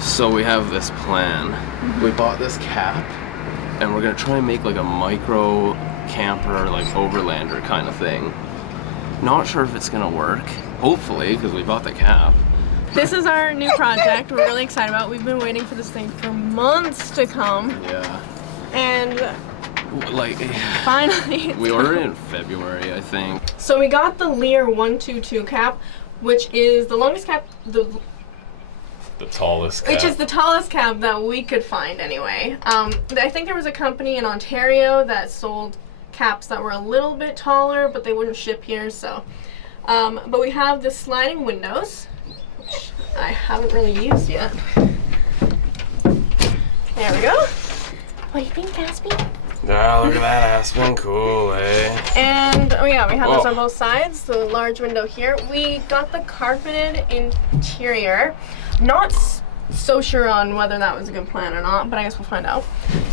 So we have this plan. We bought this cap and we're gonna try and make like a micro camper, like overlander kind of thing. Not sure if it's gonna work. Hopefully, because we bought the cap. This is our new project we're really excited about. We've been waiting for this thing for months to come. Yeah. And like finally we ordered it in February, I think. So we got the Lear 122 cap, which is the longest cap, the tallest cap. Which is the tallest cap that we could find anyway. I think there was a company in Ontario that sold caps that were a little bit taller, but they wouldn't ship here, so. But we have the sliding windows, which I haven't really used yet. There we go. What do you think, Aspen? Ah, look at that Aspen, cool, eh? And, oh yeah, we have those on both sides, the large window here. We got the carpeted interior. Not so sure on whether that was a good plan or not, but I guess we'll find out.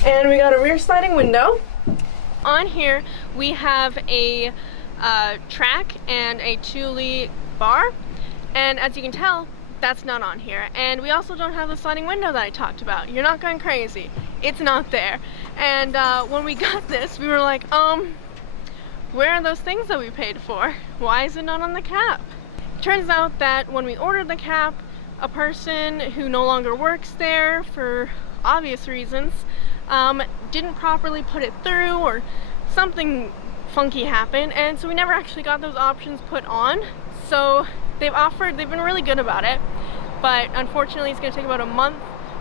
And we got a rear sliding window. On here, we have a track and a Thule bar. And as you can tell, that's not on here. And we also don't have the sliding window that I talked about. You're not going crazy. It's not there. And when we got this, we were like, where are those things that we paid for? Why is it not on the cap? Turns out that when we ordered the cap, a person who no longer works there for obvious reasons didn't properly put it through, or something funky happened, and so we never actually got those options put on. So they've been really good about it, but unfortunately it's gonna take about a month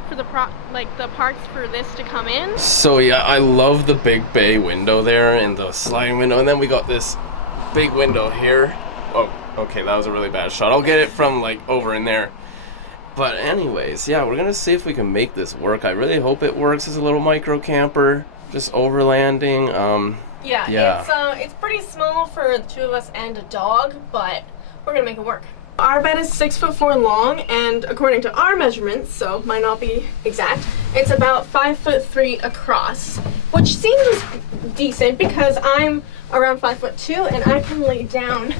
for the parts for this to come in. So yeah, I love the big bay window there and the sliding window, and then we got this big window here. Oh, okay, that was a really bad shot. I'll get it from like over in there. But anyways, yeah, we're gonna see if we can make this work. I really hope it works as a little micro camper, just overlanding. Yeah. It's pretty small for the two of us and a dog, but we're gonna make it work. Our bed is 6'4" long, and according to our measurements, so might not be exact, it's about 5'3" across, which seems decent because I'm around 5'2" and I can lay down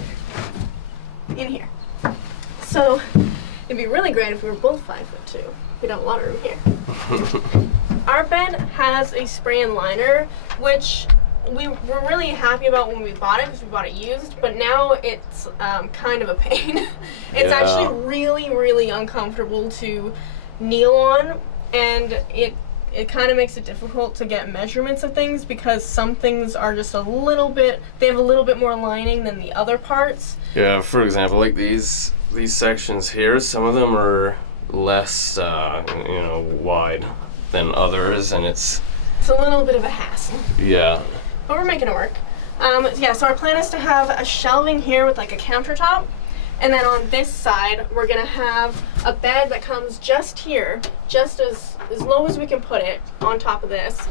in here. So it'd be really great if we were both 5'2". We don't want a room here. Our bed has a spray and liner, which we were really happy about when we bought it because we bought it used, but now it's kind of a pain. It's actually really, really uncomfortable to kneel on, and it kind of makes it difficult to get measurements of things because some things are just a little bit, they have a little bit more lining than the other parts. Yeah, for example, like these sections here, some of them are less, wide than others, and it's a little bit of a hassle. Yeah. But we're making it work. So our plan is to have a shelving here with like a countertop, and then on this side we're gonna have a bed that comes just here, just as low as we can put it on top of this.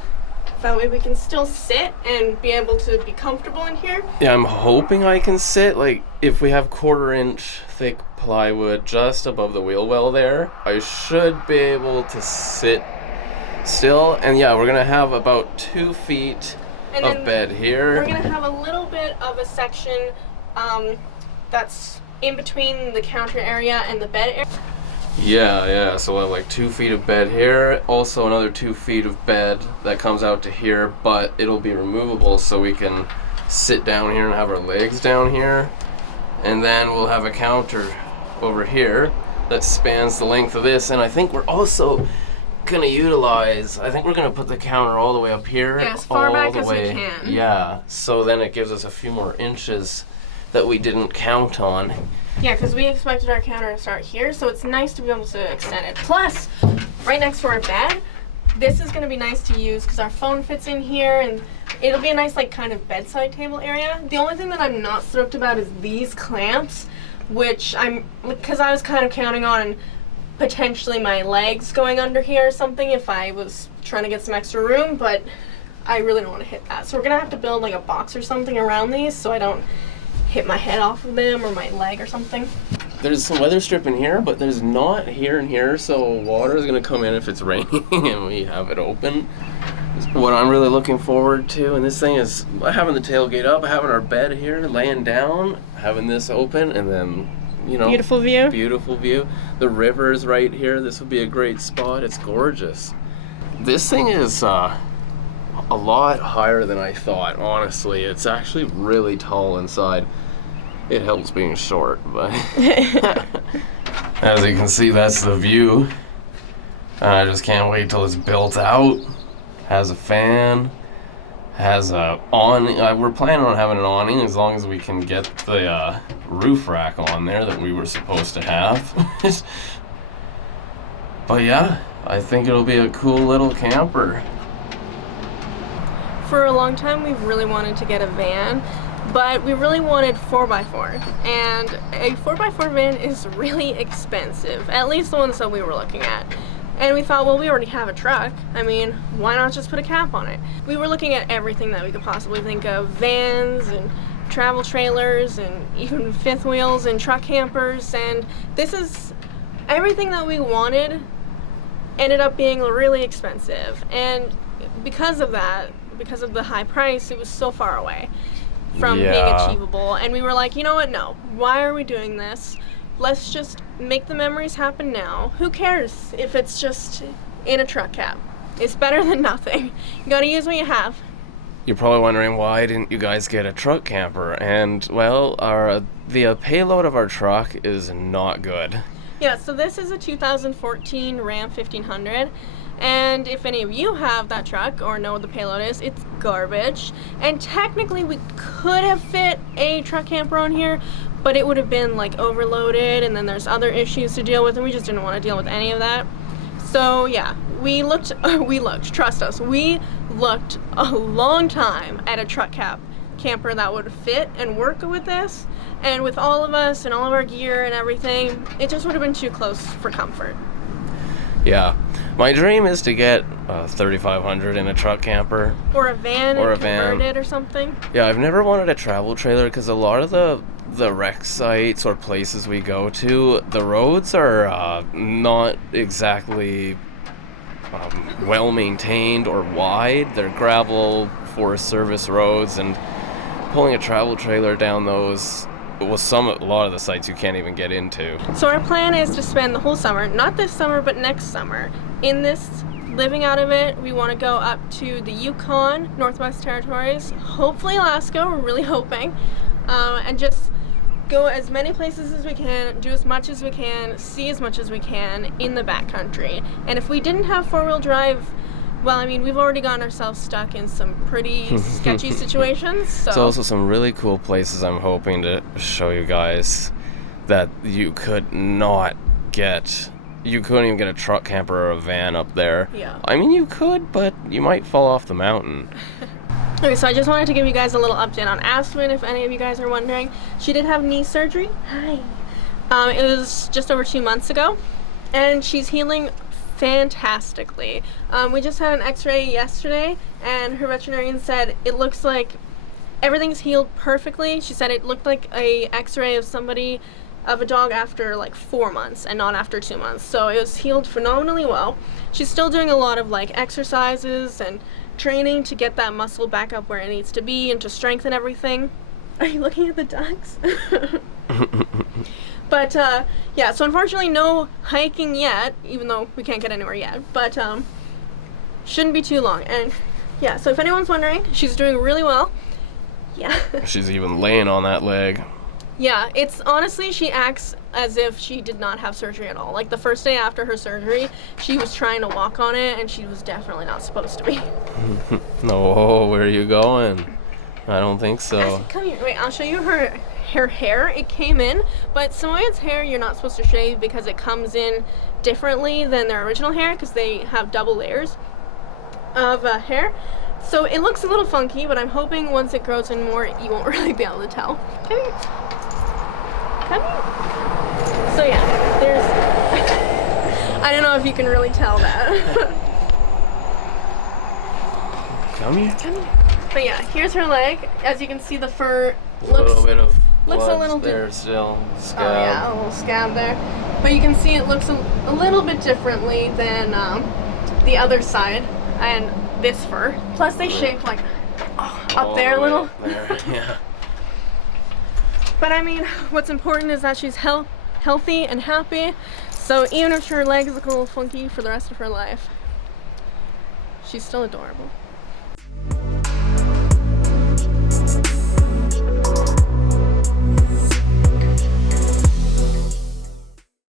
That way we can still sit and be able to be comfortable in here. Yeah, I'm hoping I can sit, like, if we have 1/4 inch thick plywood just above the wheel well there, I should be able to sit still. And yeah, we're gonna have about 2 feet of bed here. We're gonna have a little bit of a section that's in between the counter area and the bed area. Yeah, so we'll have like 2 feet of bed here, also another 2 feet of bed that comes out to here, but it'll be removable so we can sit down here and have our legs down here. And then we'll have a counter over here that spans the length of this, and I think we're also gonna we're gonna put the counter all the way up here. Yeah, as far back as we can. Yeah, so then it gives us a few more inches that we didn't count on. Yeah, because we expected our counter to start here, so it's nice to be able to extend it. Plus, right next to our bed, this is going to be nice to use because our phone fits in here, and it'll be a nice, like, kind of bedside table area. The only thing that I'm not stoked about is these clamps. which because I was kind of counting on potentially my legs going under here or something if I was trying to get some extra room, but I really don't want to hit that. So we're gonna have to build like a box or something around these so I don't hit my head off of them or my leg or something. There's some weather strip in here, but there's not here and here, so water is gonna come in if it's raining and we have it open. What I'm really looking forward to in this thing is having the tailgate up, having our bed here, laying down, having this open, and then, you know, Beautiful view. Beautiful view. The river is right here. This would be a great spot. It's gorgeous. This thing is a lot higher than I thought, honestly. It's actually really tall inside. It helps being short, but as you can see, that's the view. I just can't wait till it's built out. Has a fan, has a awning. We're planning on having an awning as long as we can get the roof rack on there that we were supposed to have. But yeah, I think it'll be a cool little camper. For a long time, we've really wanted to get a van, but we really wanted 4x4, and a 4x4 van is really expensive, at least the ones that we were looking at. And we thought, well, we already have a truck. I mean, why not just put a cap on it? We were looking at everything that we could possibly think of, vans and travel trailers and even fifth wheels and truck campers, and this is everything that we wanted ended up being really expensive. And because of that, because of the high price, it was so far away from being achievable. And we were like, you know what, no, why are we doing this? Let's just make the memories happen now. Who cares if it's just in a truck cab? It's better than nothing. You gotta use what you have. You're probably wondering, why didn't you guys get a truck camper? And well, the payload of our truck is not good. Yeah, so this is a 2014 Ram 1500. And if any of you have that truck or know what the payload is, it's garbage. And technically we could have fit a truck camper on here, but it would have been like overloaded, and then there's other issues to deal with, and we just didn't want to deal with any of that. So yeah, we looked, trust us, we looked a long time at a truck camper that would fit and work with this, and with all of us and all of our gear and everything, it just would have been too close for comfort. Yeah, my dream is to get a 3500 in a truck camper. Or a van and convert it or something. Yeah, I've never wanted a travel trailer because a lot of the wreck sites or places we go to, the roads are not exactly well maintained or wide. They're gravel Forest Service roads, and pulling a travel trailer down those, a lot of the sites you can't even get into. So our plan is to spend the whole summer, not this summer, but next summer, in this, living out of it. We want to go up to the Yukon, Northwest Territories, hopefully Alaska, we're really hoping, and just go as many places as we can, do as much as we can, see as much as we can in the backcountry. And if we didn't have four-wheel drive, well, I mean, we've already gotten ourselves stuck in some pretty sketchy situations. So. There's also some really cool places I'm hoping to show you guys that you couldn't even get a truck camper or a van up there. Yeah. I mean, you could, but you might fall off the mountain. Okay, so I just wanted to give you guys a little update on Aspen, if any of you guys are wondering. She did have knee surgery. Hi. It was just over 2 months ago, and she's healing fantastically. We just had an x-ray yesterday, and her veterinarian said it looks like everything's healed perfectly. She said it looked like a x-ray of a dog after like 4 months and not after 2 months. So it was healed phenomenally well. She's still doing a lot of like exercises and training to get that muscle back up where it needs to be and to strengthen everything. Are you looking at the ducks? But yeah, so unfortunately no hiking yet, even though we can't get anywhere yet, but shouldn't be too long. And yeah, so if anyone's wondering, she's doing really well. Yeah. She's even laying on that leg. Yeah, it's honestly, she acts as if she did not have surgery at all. Like the first day after her surgery, she was trying to walk on it, and she was definitely not supposed to be. No, where are you going? I don't think so. Come here, wait, I'll show you her hair. It came in, but Samoyed's hair you're not supposed to shave because it comes in differently than their original hair because they have double layers of hair. So it looks a little funky, but I'm hoping once it grows in more, you won't really be able to tell. Okay. Come here. So yeah, there's. I don't know if you can really tell that. Come here. Come here. But yeah, here's her leg. As you can see, the fur A little bit of looks a blood little there still. Scab. Oh yeah, a little scab there. But you can see it looks a little bit differently than the other side and this fur. Plus they shape like up there a little. There. Yeah. But I mean, what's important is that she's healthy and happy. So even if her legs look a little funky for the rest of her life, she's still adorable.